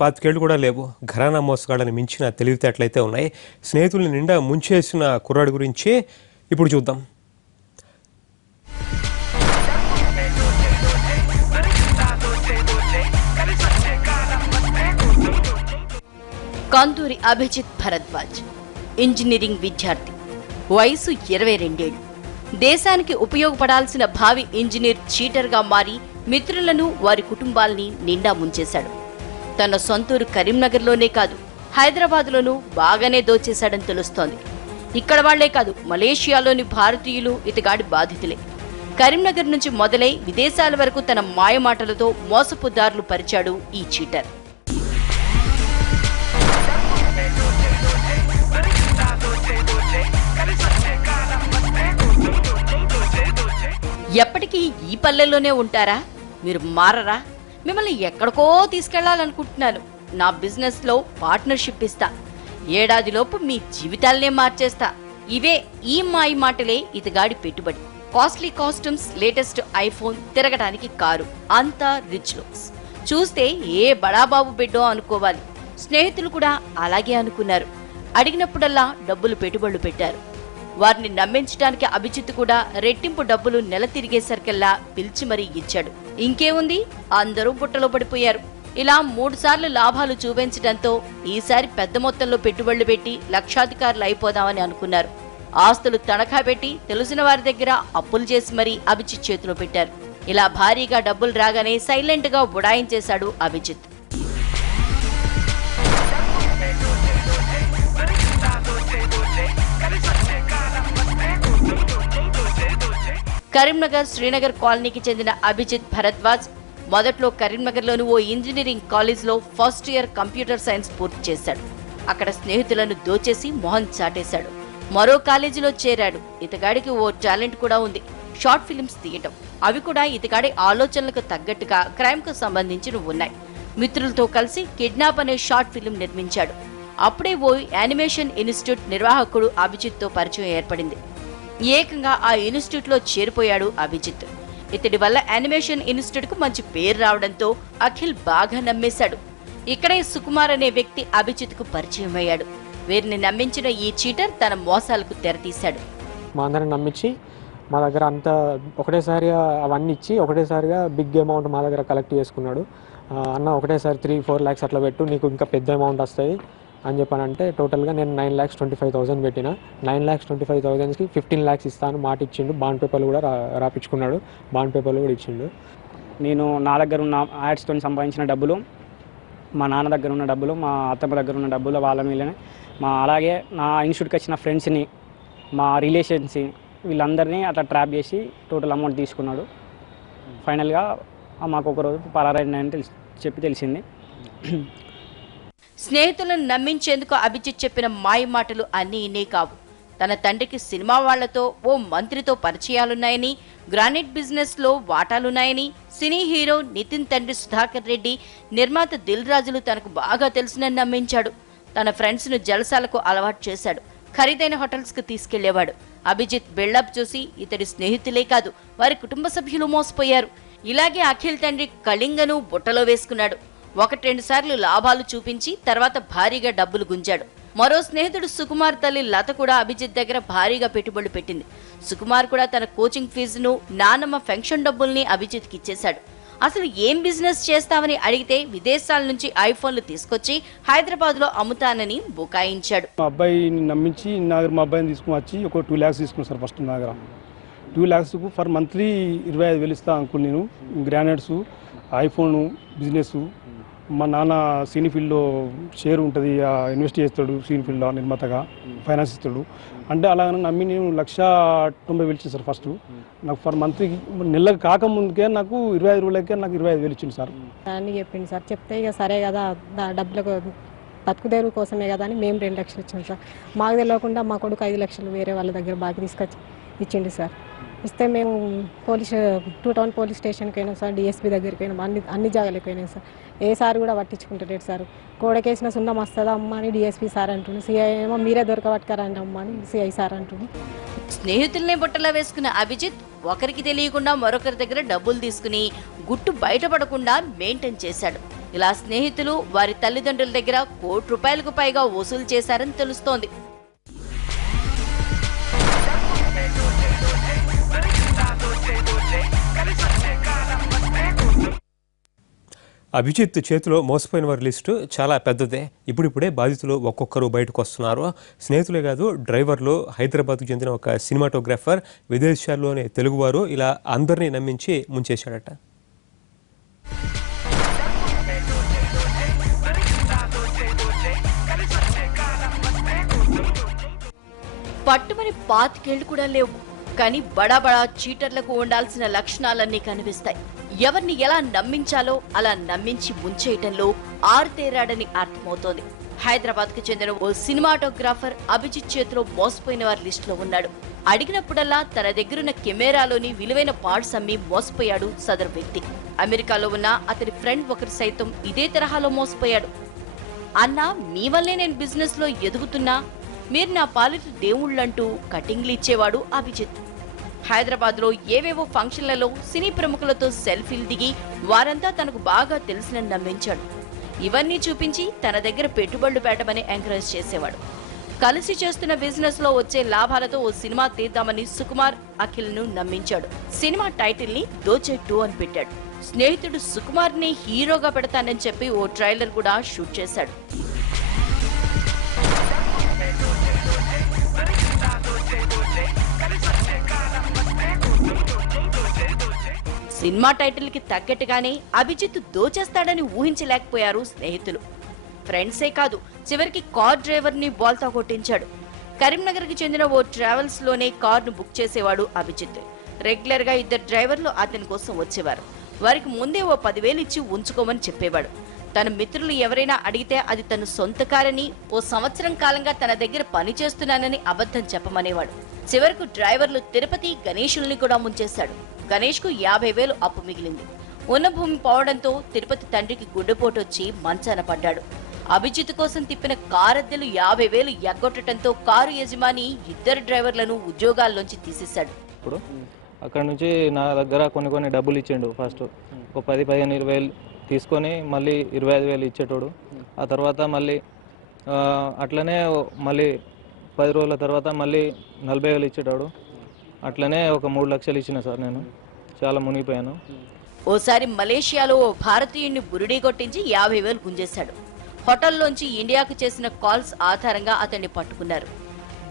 25 కూడా లేవు. ఘరానా మోసగాళ్ళని మించిన తెలివితేటలైతే ఉన్నాయి. స్నేహితుల్ని నిండా ముంచేసిన కుర్రాడి గురించి ఇప్పుడు చూద్దాం. కందూరి అభిజిత్ భరద్వాజ్ ఇంజనీరింగ్ విద్యార్థి, వయసు 22 ఏళ్లు. దేశానికి ఉపయోగపడాల్సిన భావి ఇంజనీర్ చీటర్గా మారి మిత్రులను, వారి కుటుంబాల్ని నిండా ముంచేశాడు. తన సొంతూరు కరీంనగర్లోనే కాదు, హైదరాబాద్లోనూ బాగానే దోచేశాడని తెలుస్తోంది. ఇక్కడ వాళ్లే కాదు, మలేషియాలోని భారతీయులు ఇతగాడి బాధితులే. కరీంనగర్ నుంచి మొదలై విదేశాల వరకు తన మాయమాటలతో మోసపుదారులు పరిచాడు ఈ చీటర్. ఎప్పటికీ ఈ పల్లెల్లోనే ఉంటారా? మీరు మారరా? మిమ్మల్ని ఎక్కడికో తీసుకెళ్లాలనుకుంటున్నాను. నా బిజినెస్ లో పార్ట్నర్షిప్ ఇస్తా. ఏడాదిలోపు మీ జీవితాలనే మార్చేస్తా. ఇవే ఈ మాయి మాటలే ఇతగాడి పెట్టుబడి. కాస్ట్లీ కాస్ట్యూమ్స్, లేటెస్ట్ ఐఫోన్, తిరగడానికి కారు, అంతా రిచ్ లుక్స్. చూస్తే ఏ బడాబాబు బిడ్డో అనుకోవాలి. స్నేహితులు కూడా అలాగే అనుకున్నారు. అడిగినప్పుడల్లా డబ్బులు పెట్టుబడులు పెట్టారు. వారిని నమ్మించడానికి అభిజిత్ కూడా రెట్టింపు డబ్బులు నెల తిరిగేసరికల్లా పిలిచి మరీ ఇచ్చాడు. ఇంకేముంది, అందరూ బుట్టలో పడిపోయారు. ఇలా 3 సార్లు లాభాలు చూపించడంతో ఈసారి పెద్ద మొత్తంలో పెట్టుబడులు పెట్టి లక్షాధికారులు అయిపోదామని అనుకున్నారు. ఆస్తులు తనఖా పెట్టి తెలిసిన వారి దగ్గర అప్పులు చేసి మరీ అభిజిత్ చేతిలో పెట్టారు. ఇలా భారీగా డబ్బులు రాగానే సైలెంట్ గా బుడాయించేశాడు అభిజిత్. కరీంనగర్ శ్రీనగర్ కాలనీకి చెందిన అభిజిత్ భరద్వాజ్ మొదట్లో కరీంనగర్లోని ఓ ఇంజనీరింగ్ కాలేజ్లో ఫస్ట్ ఇయర్ కంప్యూటర్ సైన్స్ పూర్తి చేశాడు. అక్కడ స్నేహితులను దోచేసి మొహం చాటేశాడు. మరో కాలేజీలో చేరాడు. ఇతగాడికి ఓ టాలెంట్ కూడా ఉంది, షార్ట్ ఫిల్మ్స్ తీయటం. అవి కూడా ఇతగాడి ఆలోచనలకు తగ్గట్టుగా క్రైమ్ కు సంబంధించి ఉన్నాయి. మిత్రులతో కలిసి కిడ్నాప్ అనే షార్ట్ ఫిల్మ్ నిర్మించాడు. అప్పుడే ఓ యానిమేషన్ ఇన్స్టిట్యూట్ నిర్వాహకుడు అభిజిత్ తో పరిచయం ఏర్పడింది. ఏకంగా ఆ ఇన్స్టిట్యూట్ లో చేరిపోయాడు అభిజిత్. ఇతడి వల్ల యానిమేషన్ ఇన్స్టిట్యూట్ కు మంచి పేరు రావడంతో అఖిల్ బాగా నమ్మేశాడు. ఇక్కడే సుకుమార్ అనే వ్యక్తి అభిజిత్ కు పరిచయం అయ్యాడు. వీరిని నమ్మించిన ఈ చీటర్ తన మోసాలకు తెరతీశాడు. మా అందరిని నమ్మించి మా దగ్గర అంతా ఒకటేసారిగా అవన్నీ ఇచ్చి ఒకటేసారిగా బిగ్ అమౌంట్ మా దగ్గర కలెక్ట్ చేసుకున్నాడు. అన్న ఒకటేసారి 3-4 lakhs అట్లా పెట్టు, నీకు ఇంకా పెద్ద అమౌంట్ వస్తాయి అని చెప్పానంటే టోటల్గా నేను 9,25,000 పెట్టిన. 9,25,000కి 15 lakhs ఇస్తాను మాట ఇచ్చిండు. బాండ్ పేపర్లు కూడా రాపించుకున్నాడు. బాండ్ పేపర్లు కూడా ఇచ్చిండు. నేను నా దగ్గర ఉన్న యాడ్స్తో సంపాదించిన డబ్బులు, మా నాన్న దగ్గర ఉన్న డబ్బులు, మా అత్తమ్మ దగ్గర ఉన్న డబ్బులు, వాళ్ళ మీదనే అలాగే నా ఇన్స్టిట్యూట్కి వచ్చిన ఫ్రెండ్స్ని, మా రిలేషన్స్ని, వీళ్ళందరినీ అట్లా ట్రాప్ చేసి టోటల్ అమౌంట్ తీసుకున్నాడు. ఫైనల్గా మాకు ఒకరోజు పరారైందని చెప్పి తెలిసింది. స్నేహితులను నమ్మించేందుకు అభిజిత్ చెప్పిన మాయ మాటలు అన్నీ ఇన్నే కావు. తన తండ్రికి సినిమా వాళ్లతో, ఓ మంత్రితో పరిచయాలున్నాయని, గ్రానైట్ బిజినెస్ లో వాటాలున్నాయని, సినీ హీరో నితిన్ తండ్రి సుధాకర్ రెడ్డి, నిర్మాత దిల్ రాజులు తనకు బాగా తెలుసునని నమ్మించాడు. తన ఫ్రెండ్స్ ను జలసాలకు అలవాటు చేశాడు. ఖరీదైన హోటల్స్ కు తీసుకెళ్లేవాడు. అభిజిత్ బిల్డప్ చూసి ఇతడి స్నేహితులే కాదు, వారి కుటుంబ సభ్యులు మోసపోయారు. ఇలాగే అఖిల్ తండ్రి కళింగను బుట్టలో వేసుకున్నాడు. 1-2 సార్లు లాభాలు చూపించి తర్వాత భారీగా డబ్బులు గుంజాడు. మరో స్నేహితుడు సుకుమార్ తల్లి లత కూడా అభిజిత్ దగ్గర భారీగా పెట్టుబడులు పెట్టింది. సుకుమార్ కూడా తన కోచింగ్ ఫీజును, నానమ్మ ఫెన్షన్ డబ్బుల్ని అభిజిత్కి ఇచ్చేశాడు. అసలు ఏం బిజినెస్ చేస్తామని అడిగితే విదేశాల నుంచి ఐఫోన్లు తీసుకొచ్చి హైదరాబాద్ లో అమ్ముతానని బుకాయించాడు. మా అబ్బాయిని నమ్మించి నా దగ్గర మా అబ్బాయిని తీసుకుని వచ్చి ఒక 2 lakhs తీసుకున్నాను సార్. ఫస్ట్ నా దగ్గర 2 lakhsకు ఫర్ మంత్లీ 25,000 ఇస్తా అనుకుని నేను గ్రానైట్స్, ఐఫోను, బిజినెస్. మా నాన్న సినీ ఫీల్డ్లో షేర్ ఉంటుంది, ఇన్వెస్ట్ చేస్తాడు సినీ ఫీల్డ్లో నిర్మాతగా, ఫైనాన్స్ ఇస్తాడు. అంటే అలా నమ్మి నేను 1,90,000 ఇచ్చింది సార్. ఫస్ట్ నాకు ఫర్ మంత్కి నెలకు కాకముందుకే నాకు 25 రోజులకే నాకు 25,000 ఇచ్చింది సార్ అని చెప్పింది సార్. చెప్తే ఇక సరే కదా, డబ్బులకు బతుకుదేరు కోసమే కదా అని మేము 2 లక్షలు ఇచ్చాం సార్. మాకు తెలియకుండా మా కొడుకు 5 లక్షలు వేరే వాళ్ళ దగ్గర బాగా తీసుకొచ్చి ఇచ్చిండు సార్. ఇస్తే మేము 2 టౌన్ పోలీస్ స్టేషన్కి పోయినాం సార్, డిఎస్పీ దగ్గరికి పోయినాం, అన్ని జాగాలకు పోయినాం సార్. ఏ సార్ కూడా పట్టించుకుంటలేడు సార్. గోడకేసిన సున్నం వస్తుందా అమ్మ అని డిఎస్పీ సార్ అంటుండు. సిఐ ఏమో మీరే దొరకబట్టుకారండి అమ్మ అని సిఐ సార్ అంటుండు. స్నేహితుల్ని బుట్టలో వేసుకున్న అభిజిత్ ఒకరికి తెలియకుండా మరొకరి దగ్గర డబ్బులు తీసుకుని గుట్టు బయటపడకుండా మెయింటైన్ చేశాడు. ఇలా స్నేహితులు వారి తల్లిదండ్రుల దగ్గర ₹1 కోటి పైగా వసూలు చేశారని తెలుస్తోంది. అభిజిత్ చేతిలో మోసపోయిన వారి లిస్టు చాలా పెద్దదే. ఇప్పుడిప్పుడే బాధితులు ఒక్కొక్కరు బయటకు వస్తున్నారు. స్నేహితులే కాదు, డ్రైవర్లు, హైదరాబాద్కు చెందిన ఒక సినిమాటోగ్రాఫర్, విదేశాల్లోని తెలుగువారు ఇలా అందరినీ నమ్మించి ముంచేశాడట. పట్టుమని 25 ఏళ్లు కూడా లేవు, కానీ బడా చీటర్లకు ఉండాల్సిన లక్షణాలన్నీ కనిపిస్తాయి. ఎవరిని ఎలా నమ్మించాలో అలా నమ్మించి ముంచేయటంలో ఆరుతేరాడని అర్థమవుతోంది. హైదరాబాద్కు చెందిన ఓ సినిమాటోగ్రాఫర్ అభిజిత్ చేతిలో మోసపోయిన వారి లిస్టులో ఉన్నాడు. అడిగినప్పుడల్లా తన దగ్గరున్న కెమెరాలోని విలువైన పార్ట్స్ అమ్మి మోసపోయాడు సదరు వ్యక్తి. అమెరికాలో ఉన్న అతని ఫ్రెండ్ ఒకరు సైతం ఇదే తరహాలో మోసపోయాడు. అన్నా, మీ వల్లే నేను బిజినెస్ లో ఎదుగుతున్నా, మీరు నా పాలిట దేవుళ్ళంటూ కటింగ్లు ఇచ్చేవాడు అభిజిత్. హైదరాబాద్లో ఏవేవో ఫంక్షన్లలో సినీ ప్రముఖులతో సెల్ఫీలు దిగి వారంతా తనకు బాగా తెలిసినని నమ్మించాడు. ఇవన్నీ చూపించి తన దగ్గర పెట్టుబడులు పెట్టమని ఎంకరేజ్ చేసేవాడు. కలిసి చేస్తున్న బిజినెస్ లో వచ్చే లాభాలతో ఓ సినిమా తీద్దామని సుకుమార్, అఖిల్ను నమ్మించాడు. సినిమా టైటిల్ ని దోచే 2 అని పెట్టాడు. స్నేహితుడు సుకుమార్ ని హీరోగా పెడతానని చెప్పి ఓ ట్రైలర్ కూడా షూట్ చేశాడు. సినిమా టైటిల్ కి తగ్గట్టుగానే అభిజిత్ దోచేస్తాడని ఊహించలేకపోయారు స్నేహితులు. ఫ్రెండ్సే కాదు, చివరికి కార్ డ్రైవర్ ని బోల్తా కొట్టించాడు. కరీంనగర్ కి చెందిన ఓ ట్రావెల్స్ లోనే కారును బుక్ చేసేవాడు అభిజిత్. రెగ్యులర్ గా 2 డ్రైవర్లు అతని కోసం వచ్చేవారు. వారికి ముందే ఓ 10,000 ఇచ్చి ఉంచుకోమని చెప్పేవాడు. తన మిత్రులు ఎవరైనా అడిగితే అది తన సొంత కారని, ఓ సంవత్సరం కాలంగా తన దగ్గర పని చేస్తున్నానని అబద్ధం చెప్పమనేవాడు. చివరకు డ్రైవర్లు తిరుపతి, గణేషుల్ని కూడా ముంచేశాడు. గణేష్ కు 50,000 అప్పు మిగిలింది. ఉన్న భూమి పోవడంతో తిరుపతి తండ్రికి గుండెపోటు వచ్చి మంచాన పడ్డాడు. అభిజిత్ కోసం తిప్పిన కారద్దెలు 50,000 ఎగ్గొట్టడంతో కారు యజమాని 2 డ్రైవర్లను ఉద్యోగాల్లోంచి తీసేశాడు. ఇప్పుడు అక్కడ నుంచి నా దగ్గర కొన్ని డబ్బులు ఇచ్చిండు. ఫస్ట్ ఒక 10, 15, 20,000 తీసుకొని మళ్ళీ 25,000 ఇచ్చేటోడు. ఆ తర్వాత మళ్ళీ అట్లనే మళ్ళీ 10 రోజుల తర్వాత మళ్ళీ 40,000 ఇచ్చేటోడు. అట్లనే ఒక 3 లక్షలు ఇచ్చిన సార్. నేను చాలా మునిగిపోయాను. ఓసారి మలేషియాలో ఓ భారతీయుడిని బురిడీ కొట్టించి 50,000 గుంజేశాడు. హోటల్లోంచి ఇండియాకు చేసిన కాల్స్ ఆధారంగా అతన్ని పట్టుకున్నారు.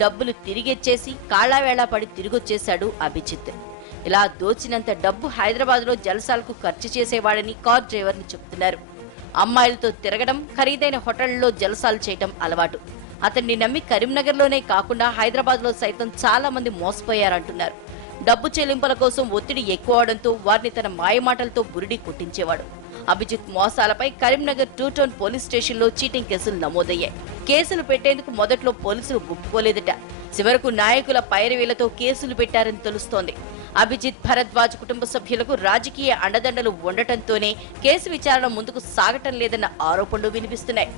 డబ్బులు తిరిగిచ్చేసి కాళ్లావేళా పడి తిరిగొచ్చేశాడు అభిజిత్. ఇలా దోచినంత డబ్బు హైదరాబాద్లో జల్సాలకు ఖర్చు చేసేవాడని కార్ డ్రైవర్ని చెప్తున్నారు. అమ్మాయిలతో తిరగడం, ఖరీదైన హోటళ్లలో జల్సాలు చేయటం అలవాటు. అతన్ని నమ్మి కరీంనగర్లోనే కాకుండా హైదరాబాద్లో సైతం చాలా మంది మోసపోయారంటున్నారు. డబ్బు చెల్లింపుల కోసం ఒత్తిడి ఎక్కువవడంతో వారిని తన మాయమాటలతో బురిడీ కొట్టించేవాడు. అభిజిత్ మోసాలపై కరీంనగర్ 2 టౌన్ పోలీస్ స్టేషన్లో చీటింగ్ కేసులు నమోదయ్యాయి. కేసులు పెట్టేందుకు మొదట్లో పోలీసులు ఒప్పుకోలేదట. చివరకు నాయకుల పైరవీలతో కేసులు పెట్టారని తెలుస్తోంది. అభిజిత్, భరద్వాజ్ కుటుంబ సభ్యులకు రాజకీయ అండదండలు ఉండటంతోనే కేసు విచారణ ముందుకు సాగటం లేదన్న ఆరోపణలు వినిపిస్తున్నాయి.